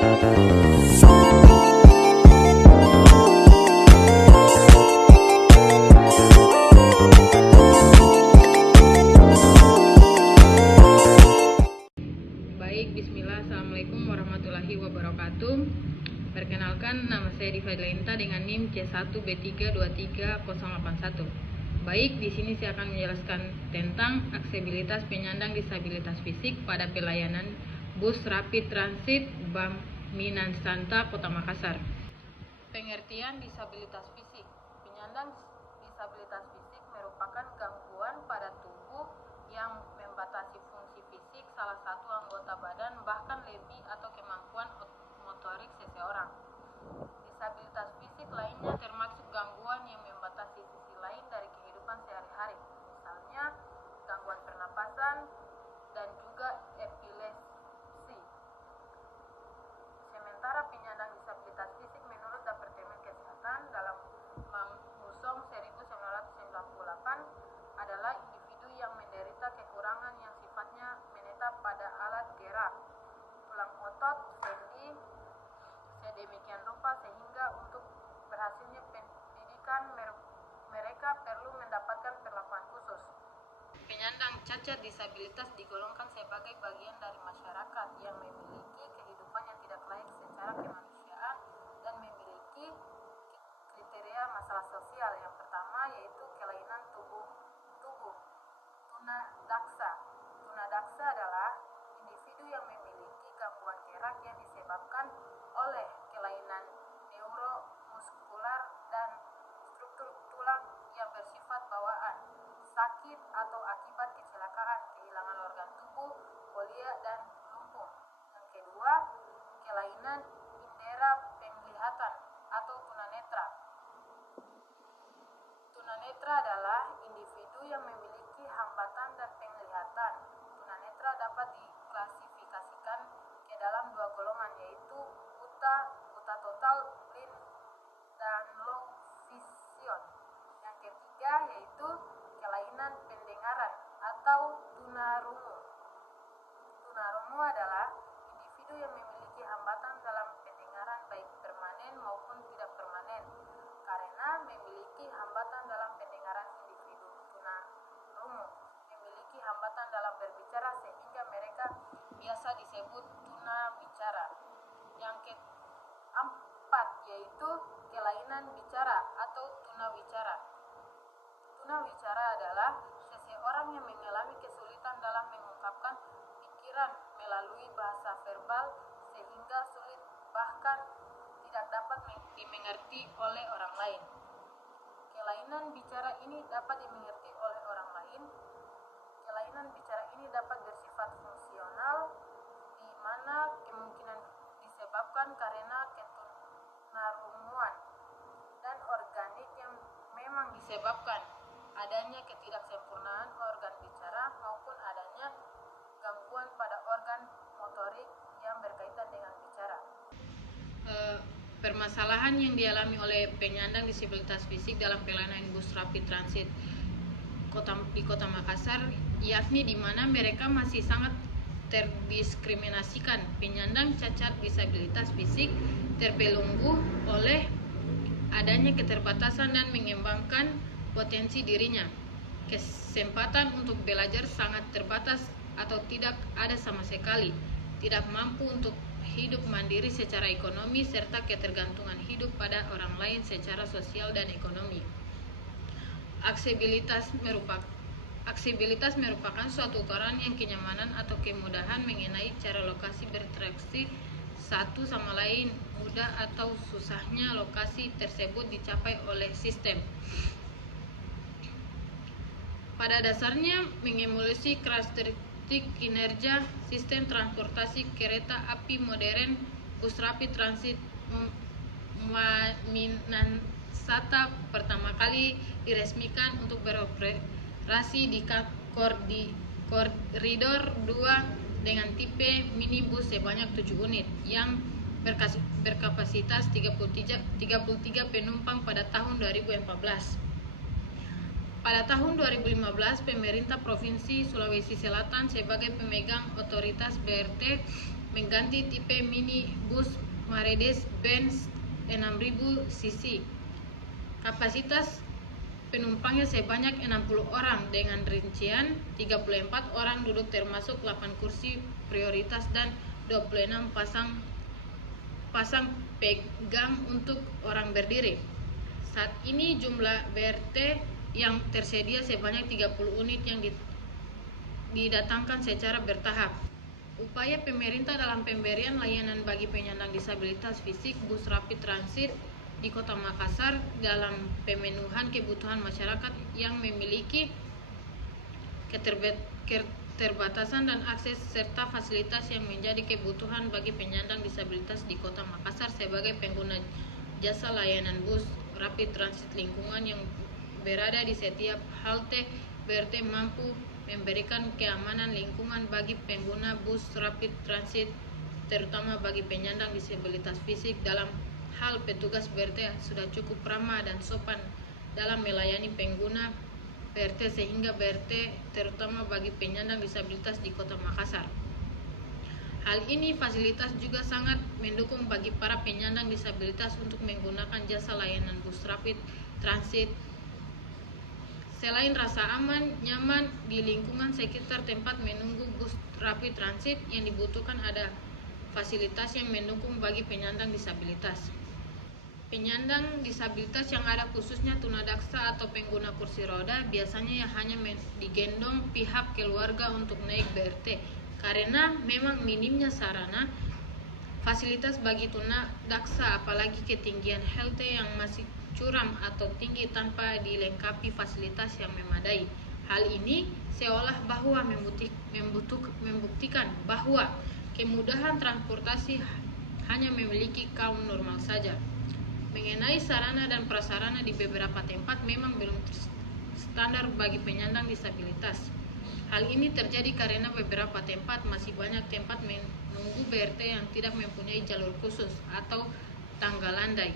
Baik, bismillah, assalamualaikum warahmatullahi wabarakatuh. Perkenalkan, nama saya Diva Lenta dengan NIM C1B3232081. Baik, di sini saya akan menjelaskan tentang aksesibilitas penyandang disabilitas fisik pada pelayanan bus rapid transit BAM Minansanta, Kota Makassar. Pengertian disabilitas fisik. Penyandang disabilitas fisik merupakan gangguan pada tubuh yang membatasi fungsi fisik salah satu anggota badan, bahkan lebih atau kemampuan motorik seseorang. Disabilitas fisik lainnya termasuk gangguan yang membatasi sisi lain dari kehidupan sehari-hari, misalnya gangguan pernapasan dan juga epilepsi. Sementara penyandang disabilitas fisik menurut Departemen Kesehatan dalam Musong 1998 adalah individu yang menderita kekurangan yang sifatnya menetap pada alat gerak, tulang otot, sendi, sedemikian rupa sehingga untuk berhasilnya pendidikan mereka perlu mendapatkan perlakuan khusus. Penyandang cacat disabilitas digolongkan sebagai bagian dari masyarakat yang memiliki kehidupan yang tidak layak secara kemanusiaan dan memiliki kriteria masalah sosial. Yang pertama yaitu kelainan tubuh. Tunadaksa adalah individu yang memiliki gangguan gerak yang disebabkan oleh kelainan neuromuskular dan struktur tulang yang bersifat bawaan, sakit atau akibat kecelakaan, kehilangan organ tubuh, polia, dan lumpuh. Yang kedua, kelainan indera penglihatan atau tunanetra. Tunanetra adalah individu yang memiliki hambatan dan penglihatan. Tunanetra dapat diklasifikasikan ke dalam dua golongan, yaitu buta total, blind, dan low vision. Yang ketiga yaitu kelainan pendengaran atau tunarungu. Tunarungu adalah individu yang memiliki hambatan dalam pendengaran baik permanen maupun tidak permanen. Karena memiliki hambatan dalam pendengaran, individu tunarungu memiliki hambatan dalam berbicara sehingga mereka biasa disebut tunabicara. Yang keempat yaitu kelainan bicara atau tunawicara. Tunawicara adalah seseorang yang mengalami kesulitan dalam mengungkapkan pikiran melalui bahasa verbal sehingga sulit bahkan tidak dapat dimengerti oleh orang lain. Kelainan bicara ini dapat dimengerti oleh orang lain. Kelainan bicara ini dapat bersifat fungsional, di mana kemungkinan disebabkan karena ketunarunguan, dan organik yang memang disebabkan adanya ketidaksempurnaan organ bicara maupun adanya gangguan pada organ motorik yang berkaitan dengan bicara. Permasalahan yang dialami oleh penyandang disabilitas fisik dalam pelayanan bus rapid transit di Kota Makassar, yakni di mana mereka masih sangat terdiskriminasikan. Penyandang cacat disabilitas fisik terbelenggu oleh adanya keterbatasan dan mengembangkan potensi dirinya. Kesempatan untuk belajar sangat terbatas atau tidak ada sama sekali. Tidak mampu untuk hidup mandiri secara ekonomi serta ketergantungan hidup pada orang lain secara sosial dan ekonomi. Aksesibilitas merupakan suatu ukuran yang kenyamanan atau kemudahan mengenai cara lokasi berinteraksi satu sama lain. Mudah atau susahnya lokasi tersebut dicapai oleh sistem. Pada dasarnya mengemulasi karakteristik kinerja sistem transportasi kereta api modern. Bus rapid transit Minansanta pertama kali diresmikan untuk beroperasi di koridor 2 dengan tipe minibus sebanyak 7 unit yang berkapasitas 33 penumpang pada tahun 2014. Pada tahun 2015, pemerintah Provinsi Sulawesi Selatan sebagai pemegang otoritas BRT mengganti tipe minibus Mercedes-Benz 6000 cc. Kapasitas penumpangnya sebanyak 60 orang dengan rincian 34 orang duduk termasuk 8 kursi prioritas dan 26 pasang pegang untuk orang berdiri. Saat ini jumlah BRT yang tersedia sebanyak 30 unit yang didatangkan secara bertahap. Upaya pemerintah dalam pemberian layanan bagi penyandang disabilitas fisik bus rapid transit di Kota Makassar dalam pemenuhan kebutuhan masyarakat yang memiliki keterbatasan dan akses serta fasilitas yang menjadi kebutuhan bagi penyandang disabilitas di Kota Makassar sebagai pengguna jasa layanan bus rapid transit lingkungan yang berada di setiap halte BRT mampu memberikan keamanan lingkungan bagi pengguna bus rapid transit terutama bagi penyandang disabilitas fisik. Dalam hal petugas BRT sudah cukup ramah dan sopan dalam melayani pengguna BRT sehingga BRT terutama bagi penyandang disabilitas di Kota Makassar. Hal ini fasilitas juga sangat mendukung bagi para penyandang disabilitas untuk menggunakan jasa layanan bus rapid transit. Selain rasa aman, nyaman di lingkungan sekitar tempat menunggu bus rapid transit, yang dibutuhkan ada fasilitas yang mendukung bagi penyandang disabilitas. Penyandang disabilitas yang ada khususnya tunadaksa atau pengguna kursi roda biasanya hanya digendong pihak keluarga untuk naik BRT karena memang minimnya sarana fasilitas bagi tunadaksa, apalagi ketinggian halte yang masih curam atau tinggi tanpa dilengkapi fasilitas yang memadai. Hal ini seolah bahwa membuktikan bahwa kemudahan transportasi hanya memiliki kaum normal saja. Mengenai sarana dan prasarana di beberapa tempat memang belum standar bagi penyandang disabilitas. Hal ini terjadi karena beberapa tempat masih banyak tempat menunggu BRT yang tidak mempunyai jalur khusus atau tangga landai.